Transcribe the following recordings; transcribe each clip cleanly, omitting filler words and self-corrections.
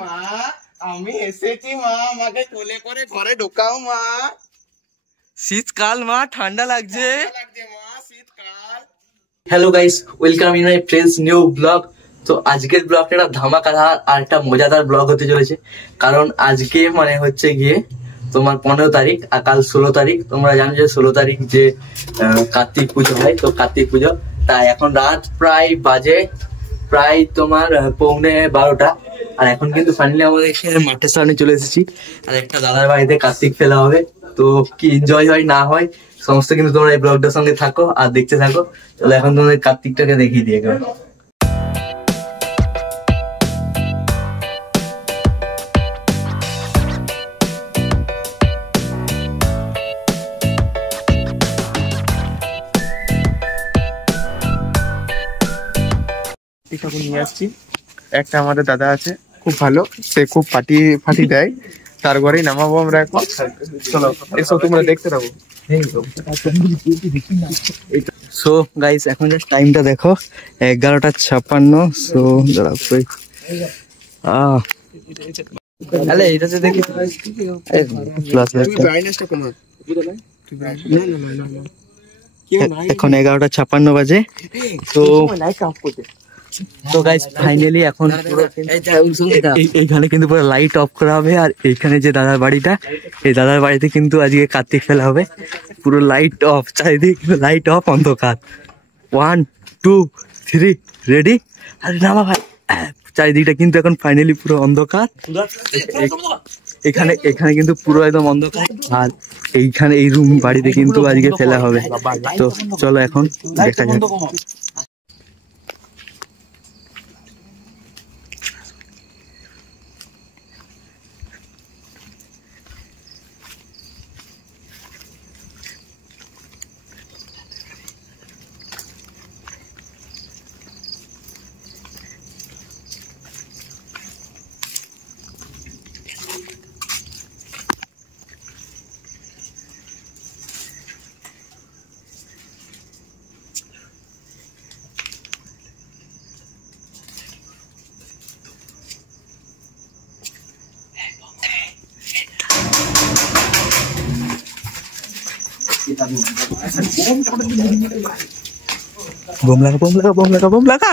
মা, আমি এসেছি মা, আমাকে কোলে করে ঘরে ঢোকাও মা। শীতকাল মা, ঠান্ডা লাগছে মা, শীতকাল। Hello guys, welcome in my friends new blog. তো আজকের ব্লগটা একটা ধামাকাদার আর একটা মজাদার ব্লগ হতে চলেছে। কারণ আজকে মানে হচ্ছে গিয়ে তোমার 15 তারিখ আর কাল 16 তারিখ। তোমরা জানো যে 16 তারিখ যে কার্তিক পুজো হয়, তো কার্তিক পুজো। তাই এখন রাত প্রায় বাজে তোমার 11:45। আর এখন কিন্তু ফাইনালি আমাদের এখানে মাঠের সামনে চলে এসেছি। আর একটা দাদার বাড়িতে কার্তিক ফেলা হবে। তো কি এনজয় হয় না হয় সমস্ত কিন্তু তোমরা এই ব্লগটার সঙ্গে থাকো আর দেখতে থাকো। তাহলে এখন তোমাদের কার্তিকটাকে দেখিয়ে দিয়ে গেল। নিয়ে আসছি একটা, আমাদের দাদা আছে খুব ভালো, সে খুব ফাটি দেয়, তার ঘরেই নামাবো আমরা এখন। চলো এসো, তোমরা দেখতে থাকো। সো গাইস, এখন জাস্ট টাইমটা দেখো 11:56। সো এটাতে দেখি এখন 11:56 বাজে। তো গাইস ফাইনালি এখন এইখানে কিন্তু পুরো লাইট অফ করা হবে। আর এইখানে যে দাদার বাড়িটা, এই দাদার বাড়িতে কিন্তু আজকে কার্তিক ফেলা হবে। পুরো লাইট অফ, চারিদিক লাইট অফ, অন্ধকার। 1 2 3 রেডি। আরে নামা ভাই, চারিদিকটা কিন্তু এখন ফাইনালি পুরো অন্ধকার। এখানে কিন্তু পুরো একদম অন্ধকার। আর এইখানে এই রুম বাড়িতে কিন্তু আজকে ফেলা হবে। তো চলো এখন দেখা যাক। বোম লাগা।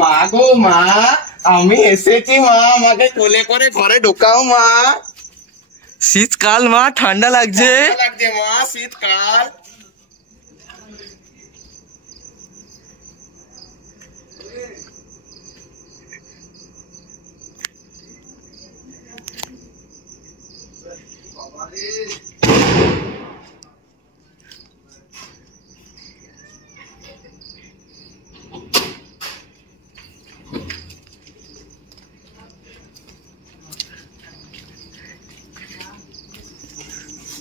মা গো মা, আমি এসেছি মা, আমাকে কোলে করে ঘরে ঢোকাও মা। শীতকাল মা, ঠান্ডা লাগছে মা, শীতকাল।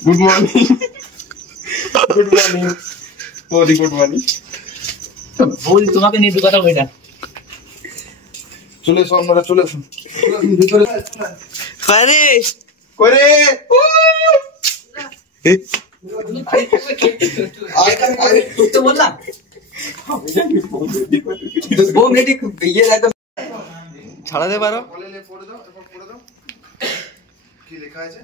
গুড মর্নিং, গুড মর্নিং বৌদি, গুড মর্নিং। বৌদি তোমাকে নিয়ে দু কথা বইটা চলে এসো, আমরা চলে এসো ভিতরে করে। বললাম ছাড়াতে পারো। কি লেখা আছে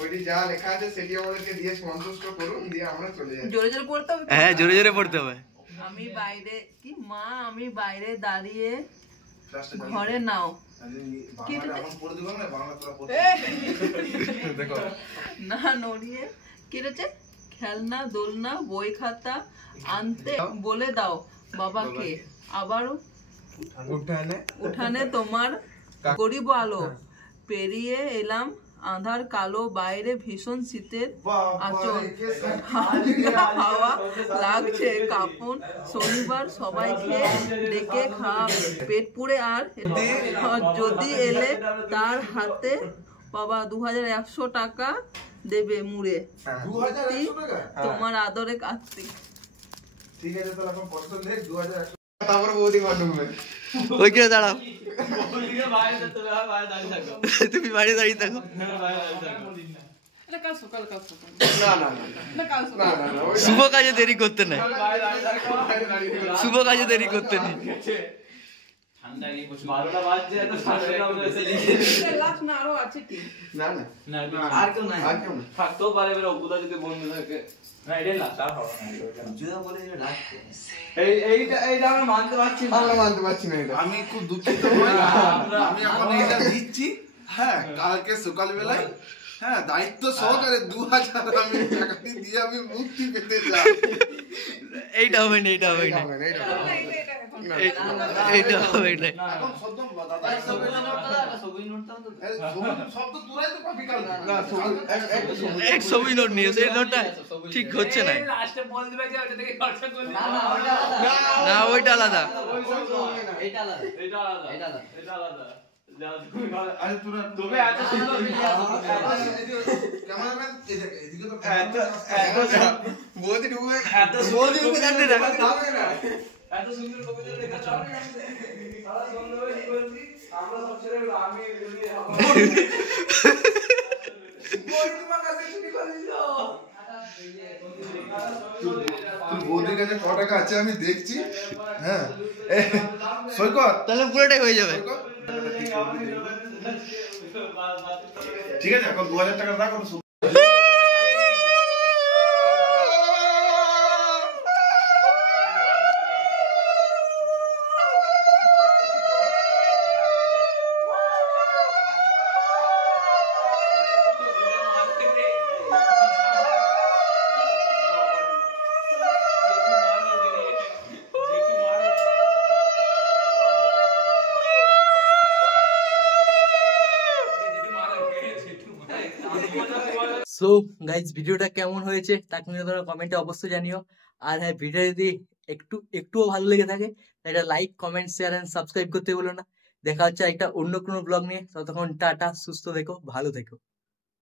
ওইটি, যা লেখা আছে সেটি আমাদেরকে দিয়ে সন্তুষ্ট করুন, দিয়ে আমরা চলে যাই। জোরে জোরে পড়তে হবে। হ্যাঁ, জোরে জোরে পড়তে হবে। আমি বাইরে দাঁড়িয়ে ঘরে নাও। না নড়িয়ে কেটেছে খেলনা, দোলনা, বই খাতা আনতে বলে দাও বাবাকে। আবারও উঠানে তোমার গরিব আলো পেরিয়ে এলাম, আধার কালো, বাইরে ভীষণ শীতের আচল, হাওয়া লাগছে কাঁপন। শনিবার সবাইকে ডেকে খাওয়াবে পেট পুড়ে। আর যদি এলে তার হাতে বাবা 2100 টাকা দেবে মুড়ে। তোমার আদরে কার্তিক। ঠিক আছে, তাহলে এখন কত দেখ 2100। তারপর বৌদি মানবে ওইখানে দাঁড়াও, তুমি বাইরে দাঁড়িয়ে থাকো। কাল সকাল কাল সকাল না না না না কাল না সকাল না না শুভ কাজে দেরি করতে নেই, শুভ কাজে দেরি করতে নেই। লাস্ট না আরো আছে কি না না আর কেউ নাই, আর কেউ না। থাকতেও পারে এবার অপুদা যদি বন্ধু থাকে। না এটাই লাস্ট, আর হবে না। এইটা আমরা মানতে পারছি না। আমরা মানতে পারছি না এটা। আমি খুব দুঃখিত হই। আমি এখন এটা দিচ্ছি, হ্যাঁ কালকে সকালবেলায়, হ্যাঁ দায়িত্ব সহকারে 2000 আমি টাকাটি দিয়ে আমি মুক্তি পেতে চাই। এইটা হবে না, এইটা হবে না, এটা হবে না, এটা হবে না। এইটা হবে না। এখন সদ্য দাদা শব্দ তোরাই তো কপি কাল না, সবুজ- এক- এক- সবুজ। এক ছবি নোট নিয়ে সেই নোটটা ঠিক হচ্ছে না। লাস্টে বল দিবে যে ওটা থেকে খরচা করলি। না ওইটা আলাদা। এটা আলাদা। এটা আলাদা। যা তুমি ভালো। আরে তোরা তবে এত সুন্দর ক্যামেরাম্যান এদিকে তো বৌদি ঢুকবে। এত বৌদি ঢুকে যাচ্ছে না। হবে না। এত সুন্দর কবিতা লেখা চাও। সারা সন্ধ্যাবেলা কি বলছি? আমরা সব ছেড়ে আমি যদি তুই বৌদির কাছে ক টাকা আছে আমি দেখছি। হ্যাঁ সৈকত, তাহলে পুরোটাই হয়ে যাবে। সৈকত, ঠিক আছে এখন 2000 টাকা রাখো। সো গাইজ ভিডিওটা কেমন হয়েছে তা কিন্তু তোমরা কমেন্টে অবশ্যই জানিও। আর হ্যাঁ ভিডিও যদি একটুও ভালো লেগে থাকে এটা like comment share and subscribe করতে বলো না। দেখা হচ্ছে একটা অন্য কোনো ব্লগ নিয়ে, ততক্ষণ টাটা, সুস্থ থেকো, ভালো থেকো।